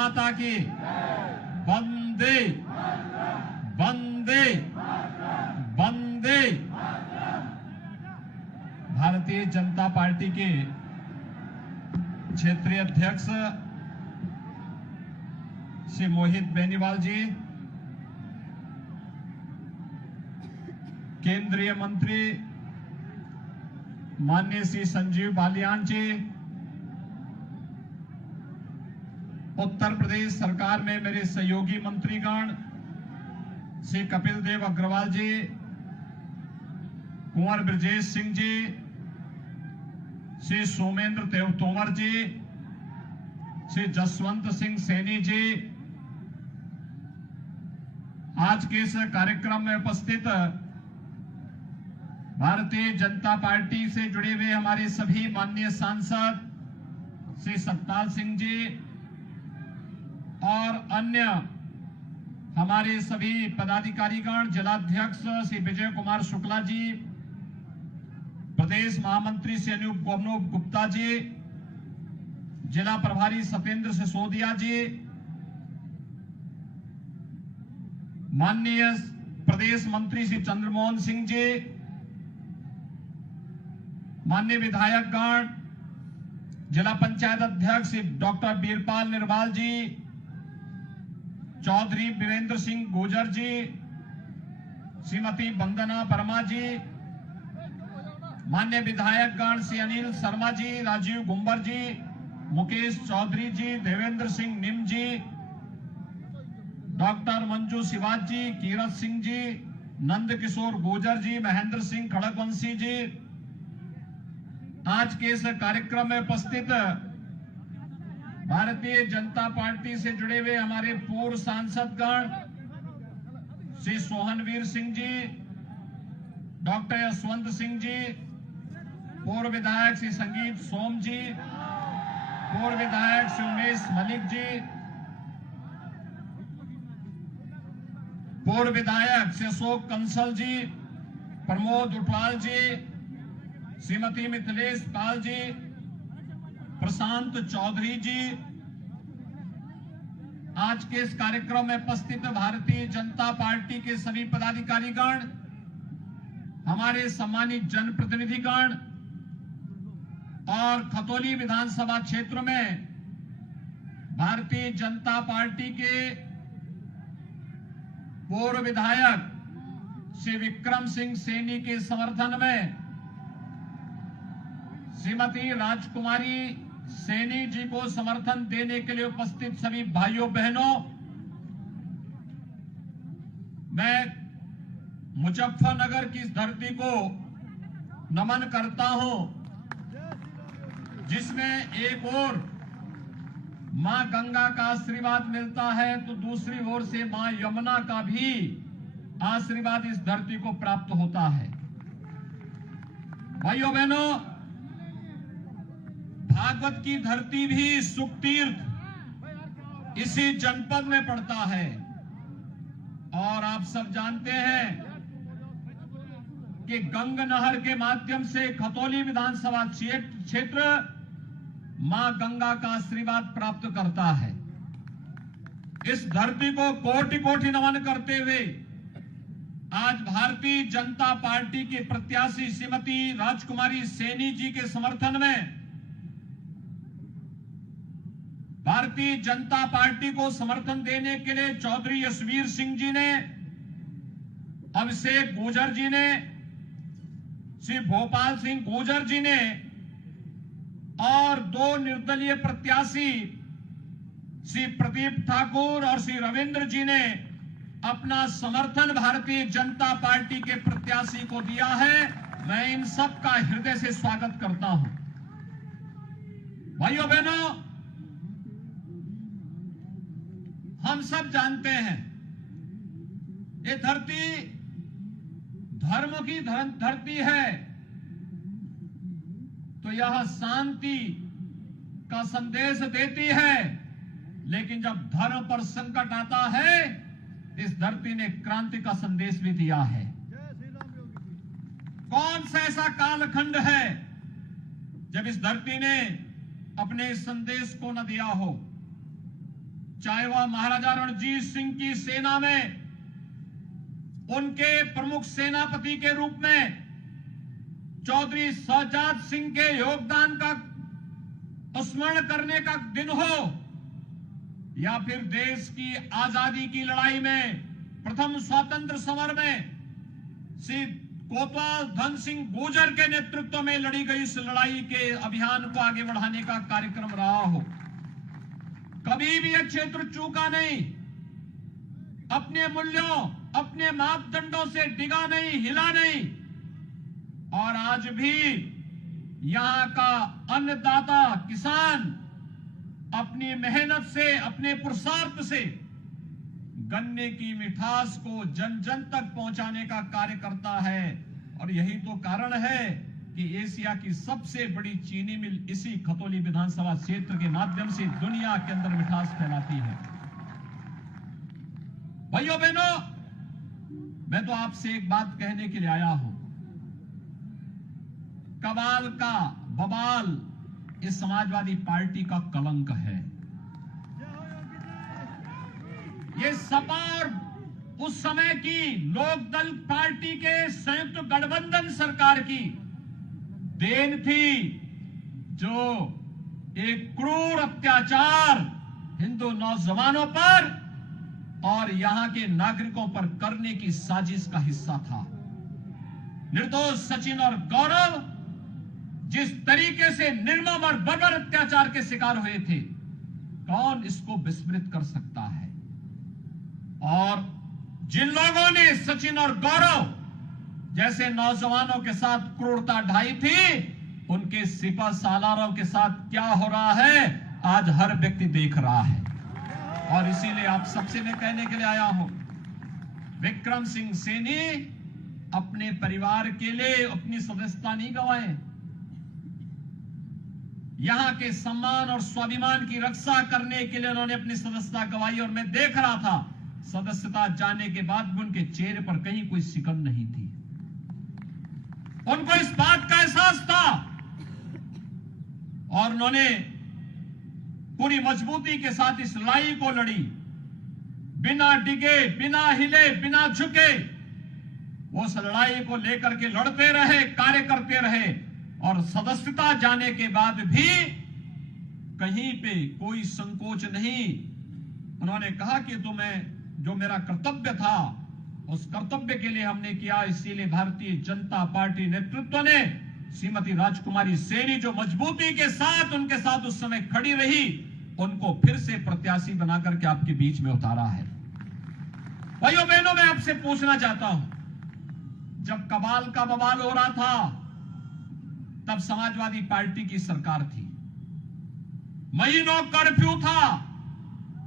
माता की वंदे वंदे वंदे। भारतीय जनता पार्टी के क्षेत्रीय अध्यक्ष श्री मोहित बेनीवाल जी, केंद्रीय मंत्री माननीय श्री संजीव बालियान जी, उत्तर प्रदेश सरकार में मेरे सहयोगी मंत्रीगण श्री कपिल देव अग्रवाल जी, कुंवर ब्रजेश सिंह जी, श्री सोमेंद्र देव तोमर जी, श्री जसवंत सिंह सैनी जी, आज के इस कार्यक्रम में उपस्थित भारतीय जनता पार्टी से जुड़े हुए हमारे सभी माननीय सांसद श्री सतपाल सिंह जी और अन्य हमारे सभी पदाधिकारीगण, जिलाध्यक्ष श्री विजय कुमार शुक्ला जी, प्रदेश महामंत्री श्री अनूप गुप्ता जी, जिला प्रभारी सत्येंद्र सिसोदिया जी, माननीय प्रदेश मंत्री श्री चंद्रमोहन सिंह जी, माननीय विधायकगण, जिला पंचायत अध्यक्ष श्री डॉक्टर बीरपाल निरवाल जी, चौधरी वीरेंद्र सिंह गुर्जर जी, श्रीमती वंदना वर्मा जी, माननीय विधायकगण श्री अनिल शर्मा जी, राजीव गुंबर जी, मुकेश चौधरी जी, देवेंद्र सिंह निम जी, डॉक्टर मंजू शिवाज जी, कीरत सिंह जी, नंद किशोर गुर्जर जी, महेंद्र सिंह खड़गवंशी जी, आज के इस कार्यक्रम में उपस्थित भारतीय जनता पार्टी से जुड़े हुए हमारे पूर्व सांसदगण श्री सोहनवीर सिंह जी, डॉक्टर यशवंत सिंह जी, पूर्व विधायक श्री संगीत सोम जी, पूर्व विधायक श्री उमेश मलिक जी, पूर्व विधायक श्री अशोक कंसल जी, प्रमोद उटवाल जी, श्रीमती मिथिलेश पाल जी, प्रशांत चौधरी जी, आज के इस कार्यक्रम में उपस्थित भारतीय जनता पार्टी के सभी पदाधिकारीगण, हमारे सम्मानित जनप्रतिनिधिगण और खतौली विधानसभा क्षेत्र में भारतीय जनता पार्टी के पूर्व विधायक श्री विक्रम सिंह सैनी के समर्थन में श्रीमती राजकुमारी सैनी जी को समर्थन देने के लिए उपस्थित सभी भाइयों बहनों, मैं मुजफ्फरनगर की इस धरती को नमन करता हूं, जिसमें एक ओर मां गंगा का आशीर्वाद मिलता है तो दूसरी ओर से मां यमुना का भी आशीर्वाद इस धरती को प्राप्त होता है। भाइयों बहनों, भागवत की धरती भी सुख तीर्थ इसी जनपद में पड़ता है और आप सब जानते हैं कि गंग नहर के माध्यम से खतौली विधानसभा क्षेत्र मां गंगा का आशीर्वाद प्राप्त करता है। इस धरती को कोटि कोटि नमन करते हुए आज भारतीय जनता पार्टी के प्रत्याशी श्रीमती राजकुमारी सैनी जी के समर्थन में भारतीय जनता पार्टी को समर्थन देने के लिए चौधरी यशवीर सिंह जी ने, अभिषेक गुर्जर जी ने, श्री भोपाल सिंह गुर्जर जी ने और दो निर्दलीय प्रत्याशी श्री प्रदीप ठाकुर और श्री रविंद्र जी ने अपना समर्थन भारतीय जनता पार्टी के प्रत्याशी को दिया है। मैं इन सब का हृदय से स्वागत करता हूं। भाइयों बहनों, हम सब जानते हैं ये धरती धर्म की धरती है, तो यह शांति का संदेश देती है, लेकिन जब धर्म पर संकट आता है, इस धरती ने क्रांति का संदेश भी दिया है। कौन सा ऐसा कालखंड है जब इस धरती ने अपने संदेश को न दिया हो। चाहे वह महाराजा रणजीत सिंह की सेना में उनके प्रमुख सेनापति के रूप में चौधरी शहजाद सिंह के योगदान का स्मरण करने का दिन हो, या फिर देश की आजादी की लड़ाई में प्रथम स्वतंत्र समर में श्री कोतवाल धन सिंह गुर्जर के नेतृत्व में लड़ी गई इस लड़ाई के अभियान को आगे बढ़ाने का कार्यक्रम रहा हो, कभी भी यह क्षेत्र चूका नहीं, अपने मूल्यों अपने मापदंडों से डिगा नहीं, हिला नहीं। और आज भी यहां का अन्नदाता किसान अपनी मेहनत से, अपने पुरुषार्थ से गन्ने की मिठास को जन जन तक पहुंचाने का कार्य करता है। और यही तो कारण है कि एशिया की सबसे बड़ी चीनी मिल इसी खतौली विधानसभा क्षेत्र के माध्यम से दुनिया के अंदर मिठास फैलाती है। भाइयों बहनों, मैं तो आपसे एक बात कहने के लिए आया हूं, कबाल का बवाल इस समाजवादी पार्टी का कलंक है। ये सपा और उस समय की लोकदल पार्टी के संयुक्त गठबंधन सरकार की देन थी, जो एक क्रूर अत्याचार हिंदू नौजवानों पर और यहां के नागरिकों पर करने की साजिश का हिस्सा था। निर्दोष सचिन और गौरव जिस तरीके से निर्मम और बर्बर अत्याचार के शिकार हुए थे, कौन इसको विस्मृत कर सकता है। और जिन लोगों ने सचिन और गौरव जैसे नौजवानों के साथ क्रूरता ढाई थी, उनके सिपह सालारों के साथ क्या हो रहा है आज हर व्यक्ति देख रहा है। और इसीलिए आप सबसे मैं कहने के लिए आया हूं, विक्रम सिंह सैनी अपने परिवार के लिए अपनी सदस्यता नहीं गंवाए, यहां के सम्मान और स्वाभिमान की रक्षा करने के लिए उन्होंने अपनी सदस्यता गंवाई। और मैं देख रहा था सदस्यता जाने के बाद भी उनके चेहरे पर कहीं कोई सिकन नहीं थी। उनको इस बात का एहसास था और उन्होंने पूरी मजबूती के साथ इस लड़ाई को लड़ी, बिना डिगे, बिना हिले, बिना झुके। वो उस लड़ाई को लेकर के लड़ते रहे, कार्य करते रहे। और सदस्यता जाने के बाद भी कहीं पे कोई संकोच नहीं। उन्होंने कहा कि जो मेरा कर्तव्य था उस कर्तव्य के लिए हमने किया। इसीलिए भारतीय जनता पार्टी नेतृत्व ने श्रीमती राजकुमारी सैनी जो मजबूती के साथ उनके साथ उस समय खड़ी रही, उनको फिर से प्रत्याशी बनाकर के आपके बीच में उतारा है। भाइयों बहनों, मैं आपसे पूछना चाहता हूं, जब कबाल का बवाल हो रहा था तब समाजवादी पार्टी की सरकार थी, महीनों कर्फ्यू था,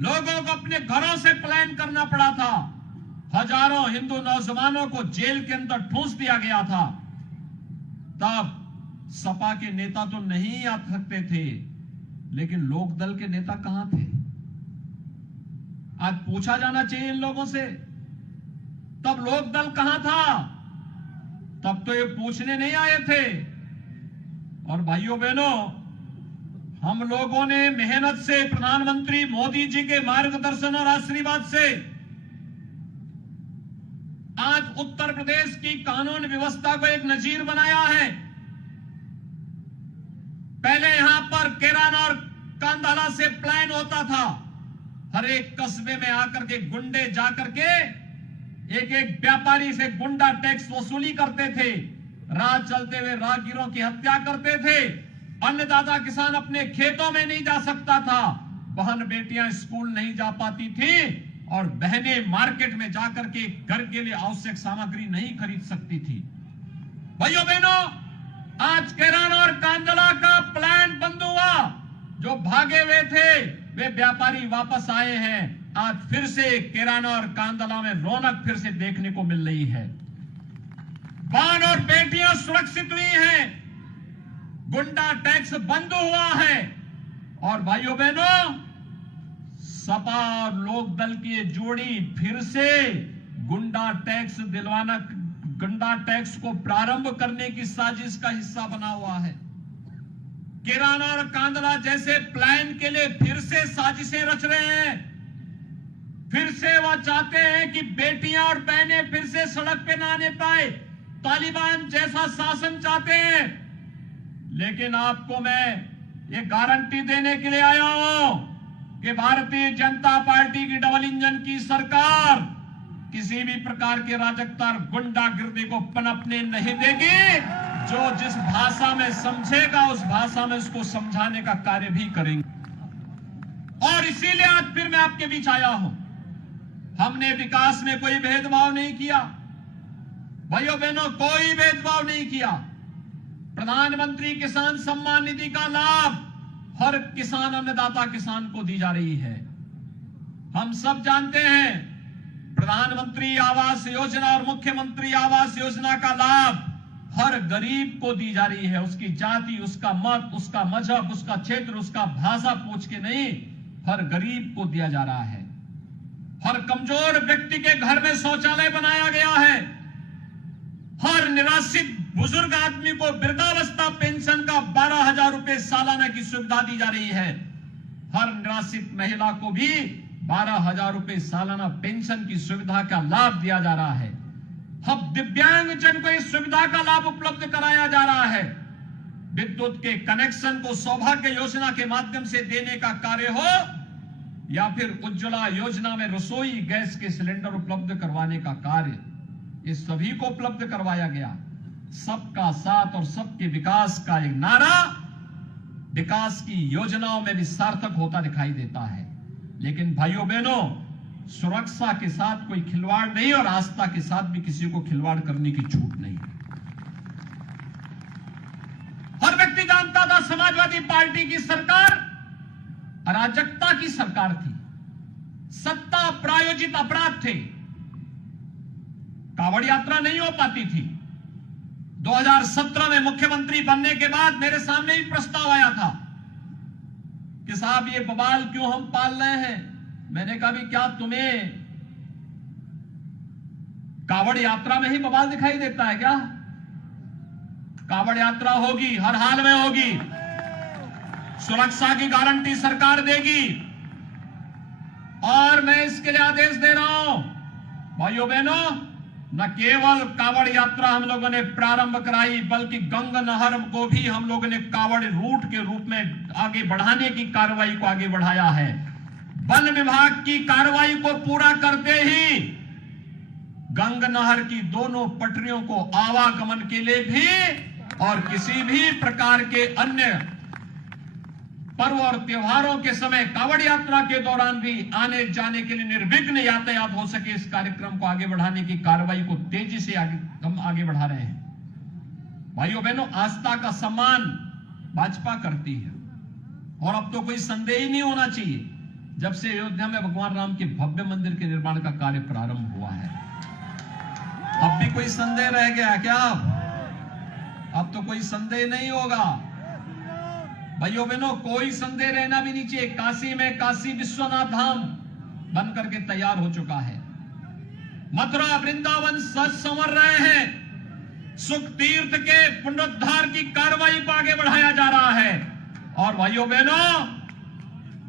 लोगों को अपने घरों से पलायन करना पड़ा था, हजारों हिंदू नौजवानों को जेल के अंदर ठूंस दिया गया था। तब सपा के नेता तो नहीं आ सकते थे, लेकिन लोकदल के नेता कहां थे? आज पूछा जाना चाहिए इन लोगों से, तब लोकदल कहां था? तब तो ये पूछने नहीं आए थे। और भाइयों बहनों, हम लोगों ने मेहनत से, प्रधानमंत्री मोदी जी के मार्गदर्शन और आशीर्वाद से आज उत्तर प्रदेश की कानून व्यवस्था को एक नजीर बनाया है। पहले यहां पर केरान और कांधाला से प्लान होता था, हर एक कस्बे में आकर के गुंडे जाकर के एक एक व्यापारी से गुंडा टैक्स वसूली करते थे, राह चलते हुए राहगीरों की हत्या करते थे, अन्नदाता किसान अपने खेतों में नहीं जा सकता था, बहन बेटियां स्कूल नहीं जा पाती थी और बहनें मार्केट में जाकर के घर के लिए आवश्यक सामग्री नहीं खरीद सकती थी। भाइयों बहनों, आज केरान और कांधला का प्लान बंद हुआ। जो भागे हुए थे वे व्यापारी वापस आए हैं। आज फिर से केरान और कांधला में रौनक फिर से देखने को मिल रही है। बहन और बेटियां सुरक्षित हुई हैं, गुंडा टैक्स बंद हुआ है। और भाइयों बहनों, सपा और लोकदल की जोड़ी फिर से गुंडा टैक्स को प्रारंभ करने की साजिश का हिस्सा बना हुआ है। केरान और कांधला जैसे प्लान के लिए फिर से साजिशें रच रहे हैं। फिर से वह चाहते हैं कि बेटियां और बहनें फिर से सड़क पे ना आने पाए, तालिबान जैसा शासन चाहते हैं। लेकिन आपको मैं ये गारंटी देने के लिए आया हूं कि भारतीय जनता पार्टी की डबल इंजन की सरकार किसी भी प्रकार के अराजकता और गुंडागिर्दी को पनपने नहीं देगी। जो जिस भाषा में समझेगा उस भाषा में उसको समझाने का कार्य भी करेंगे। और इसीलिए आज फिर मैं आपके बीच आया हूं। हमने विकास में कोई भेदभाव नहीं किया भाइयों बहनों, कोई भेदभाव नहीं किया। प्रधानमंत्री किसान सम्मान निधि का लाभ हर किसान अन्नदाता किसान को दी जा रही है। हम सब जानते हैं प्रधानमंत्री आवास योजना और मुख्यमंत्री आवास योजना का लाभ हर गरीब को दी जा रही है। उसकी जाति, उसका मत, उसका मजहब, उसका क्षेत्र, उसका भाषा पूछ के नहीं, हर गरीब को दिया जा रहा है। हर कमजोर व्यक्ति के घर में शौचालय बनाया गया है। हर निराश्रित बुजुर्ग आदमी को वृद्धावस्था पेंशन का 12,000 रुपए सालाना की सुविधा दी जा रही है। हर निराश्रित महिला को भी 12,000 रुपए सालाना पेंशन की सुविधा का लाभ दिया जा रहा है। अब दिव्यांगजन को इस सुविधा का लाभ उपलब्ध कराया जा रहा है। विद्युत के कनेक्शन को सौभाग्य योजना के माध्यम से देने का कार्य हो या फिर उज्ज्वला योजना में रसोई गैस के सिलेंडर उपलब्ध करवाने का कार्य, ये सभी को उपलब्ध करवाया गया। सबका साथ और सबके विकास का एक नारा विकास की योजनाओं में भी सार्थक होता दिखाई देता है। लेकिन भाइयों बहनों, सुरक्षा के साथ कोई खिलवाड़ नहीं और आस्था के साथ भी किसी को खिलवाड़ करने की छूट नहीं। हर व्यक्ति जानता था समाजवादी पार्टी की सरकार अराजकता की सरकार थी, सत्ता प्रायोजित अपराध थे, कांवड़ यात्रा नहीं हो पाती थी। 2017 में मुख्यमंत्री बनने के बाद मेरे सामने भी प्रस्ताव आया था कि साहब ये बवाल क्यों हम पाल रहे हैं। मैंने कहा भी क्या तुम्हें कांवड़ यात्रा में ही बवाल दिखाई देता है क्या? कांवड़ यात्रा होगी, हर हाल में होगी, सुरक्षा की गारंटी सरकार देगी। और मैं इसके लिए आदेश दे रहा हूं भाइयों बहनों, न केवल कांवड़ यात्रा हम लोगों ने प्रारंभ कराई बल्कि गंग नहर को भी हम लोगों ने कांवड़ रूट के रूप में आगे बढ़ाने की कार्रवाई को आगे बढ़ाया है। वन विभाग की कार्रवाई को पूरा करते ही गंग नहर की दोनों पटरियों को आवागमन के लिए भी और किसी भी प्रकार के अन्य पर्व और त्योहारों के समय कांवड़ यात्रा के दौरान भी आने जाने के लिए निर्विघ्न यातायात हो सके, इस कार्यक्रम को आगे बढ़ाने की कार्रवाई को तेजी से हम आगे बढ़ा रहे हैं। भाइयों बहनों, आस्था का सम्मान भाजपा करती है और अब तो कोई संदेह ही नहीं होना चाहिए। जब से अयोध्या में भगवान राम के भव्य मंदिर के निर्माण का कार्य प्रारंभ हुआ है, अब भी कोई संदेह रह गया क्या? अब तो कोई संदेह नहीं होगा। भाइयों बहनों, कोई संदेह रहना भी नहीं चाहिए। काशी में काशी विश्वनाथ धाम बनकर के तैयार हो चुका है। मथुरा वृंदावन सज संवर रहे हैं। सुख तीर्थ के पुनरुद्धार की कार्रवाई को आगे बढ़ाया जा रहा है। और भाइयों बहनों,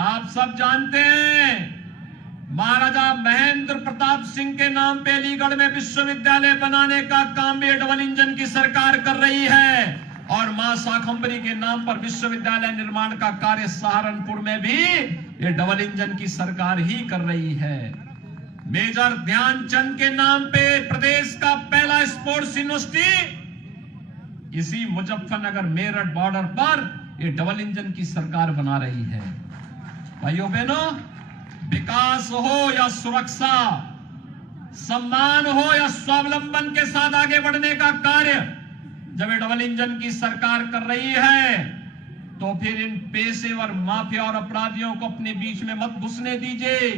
आप सब जानते हैं महाराजा महेंद्र प्रताप सिंह के नाम पे अलीगढ़ में विश्वविद्यालय बनाने का काम भी डबल इंजन की सरकार कर रही है। और मां शाकंभरी के नाम पर विश्वविद्यालय निर्माण का कार्य सहारनपुर में भी ये डबल इंजन की सरकार ही कर रही है। मेजर ध्यानचंद के नाम पे प्रदेश का पहला स्पोर्ट्स यूनिवर्सिटी इसी मुजफ्फरनगर मेरठ बॉर्डर पर ये डबल इंजन की सरकार बना रही है। भाइयों बहनों, विकास हो या सुरक्षा, सम्मान हो या स्वावलंबन के साथ आगे बढ़ने का कार्य जब ये डबल इंजन की सरकार कर रही है तो फिर इन पेशेवर माफिया और अपराधियों को अपने बीच में मत घुसने दीजिए।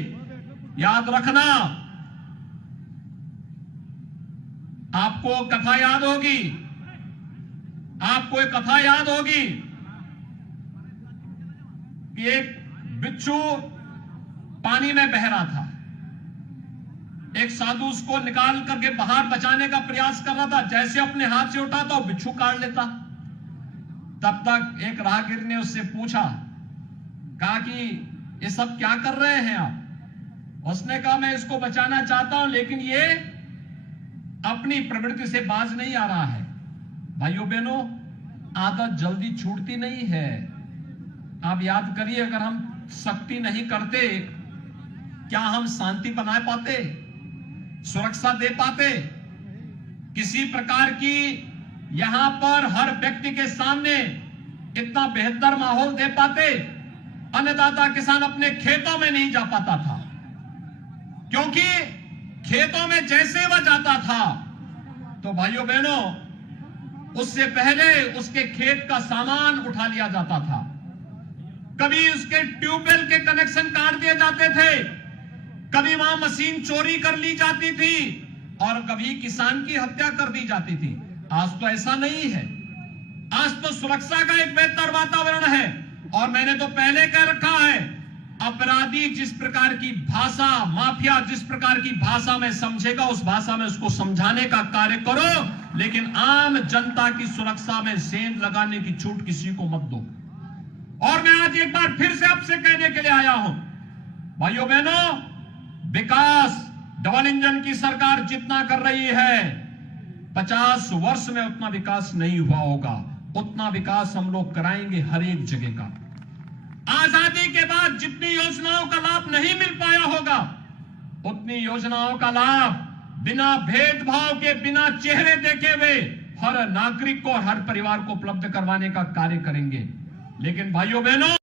याद रखना, आपको कथा याद होगी, आपको एक कथा याद होगी कि एक बिच्छू पानी में बह रहा था। एक साधु उसको निकाल करके बाहर बचाने का प्रयास कर रहा था। जैसे अपने हाथ से उठाता वो बिच्छू काट लेता। तब तक एक राहगीर ने उससे पूछा, कहा कि ये सब क्या कर रहे हैं आप? उसने कहा मैं इसको बचाना चाहता हूं, लेकिन ये अपनी प्रवृत्ति से बाज नहीं आ रहा है। भाइयों बहनों, आदत जल्दी छूटती नहीं है। आप याद करिए, अगर हम सख्ती नहीं करते, क्या हम शांति बना पाते, सुरक्षा दे पाते, किसी प्रकार की यहां पर हर व्यक्ति के सामने इतना बेहतर माहौल दे पाते? अन्नदाता किसान अपने खेतों में नहीं जा पाता था, क्योंकि खेतों में जैसे वह जाता था तो भाइयों बहनों, उससे पहले उसके खेत का सामान उठा लिया जाता था। कभी उसके ट्यूबवेल के कनेक्शन काट दिए जाते थे, कभी वहां मशीन चोरी कर ली जाती थी, और कभी किसान की हत्या कर दी जाती थी। आज तो ऐसा नहीं है। आज तो सुरक्षा का एक बेहतर वातावरण है। और मैंने तो पहले कह रखा है, अपराधी जिस प्रकार की भाषा, माफिया जिस प्रकार की भाषा में समझेगा, उस भाषा में उसको समझाने का कार्य करो, लेकिन आम जनता की सुरक्षा में सेंध लगाने की छूट किसी को मत दो। और मैं आज एक बार फिर से आपसे कहने के लिए आया हूं, भाइयों बहनों, विकास डबल इंजन की सरकार जितना कर रही है, 50 वर्ष में उतना विकास नहीं हुआ होगा। उतना विकास हम लोग कराएंगे हर एक जगह का। आजादी के बाद जितनी योजनाओं का लाभ नहीं मिल पाया होगा, उतनी योजनाओं का लाभ बिना भेदभाव के, बिना चेहरे देखे हुए हर नागरिक को और हर परिवार को उपलब्ध करवाने का कार्य करेंगे। लेकिन भाइयों बहनों,